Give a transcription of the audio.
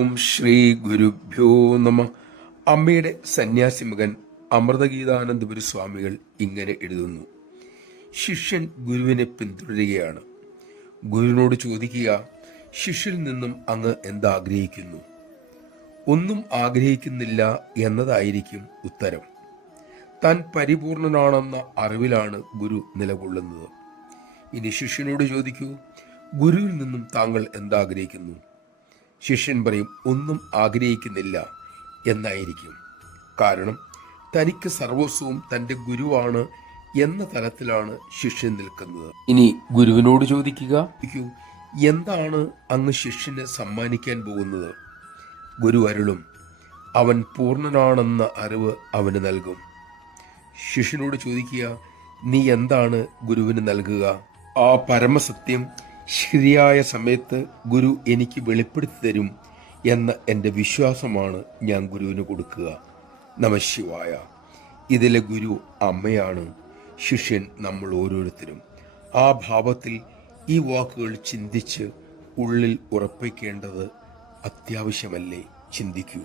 ഓം ശ്രീ ഗുരുഭ്യോ നമ. അമ്മയുടെ സന്യാസി മകൻ അമൃതഗീതാനന്ദപുരി സ്വാമികൾ ഇങ്ങനെ എഴുതുന്നു: ശിഷ്യൻ ഗുരുവിനെ പിന്തുടരുകയാണ്. ഗുരുവിനോട് ചോദിക്കുക, ശിഷ്യനിൽ നിന്നും അങ്ങ് എന്താഗ്രഹിക്കുന്നു? ഒന്നും ആഗ്രഹിക്കുന്നില്ല എന്നതായിരിക്കും ഉത്തരം. താൻ പരിപൂർണനാണെന്ന അറിവിലാണ് ഗുരു നിലകൊള്ളുന്നത്. ഇനി ശിഷ്യനോട് ചോദിക്കൂ, ഗുരുവിൽ നിന്നും താങ്കൾ എന്താഗ്രഹിക്കുന്നു? ശിഷ്യൻ പറയും, ഒന്നും ആഗ്രഹിക്കുന്നില്ല എന്നായിരിക്കും. കാരണം തനിക്ക് സർവസ്വവും തൻ്റെ ഗുരുവാണ് എന്ന തലത്തിലാണ് ശിഷ്യൻ നിൽക്കുന്നത്. ഇനി ഗുരുവിനോട് ചോദിക്കുക, എന്താണ് അങ്ങ് ശിഷ്യന് സമ്മാനിക്കാൻ പോകുന്നത്? ഗുരു അരുളും, അവൻ പൂർണ്ണനാണെന്ന അറിവ് അവന് നൽകും. ശിഷ്യനോട് ചോദിക്കുക, നീ എന്താണ് ഗുരുവിന് നൽകുക? ആ പരമസത്യം ശരിയായ സമയത്ത് ഗുരു എനിക്ക് വെളിപ്പെടുത്തി തരും എന്ന എൻ്റെ വിശ്വാസമാണ് ഞാൻ ഗുരുവിന് കൊടുക്കുക. നമഃശിവായ. ഇതിലെ ഗുരു അമ്മയാണ്, ശിഷ്യൻ നമ്മൾ ഓരോരുത്തരും. ആ ഭാവത്തിൽ ഈ വാക്കുകൾ ചിന്തിച്ച് ഉള്ളിൽ ഉറപ്പിക്കേണ്ടത് അത്യാവശ്യമല്ലേ? ചിന്തിക്കൂ.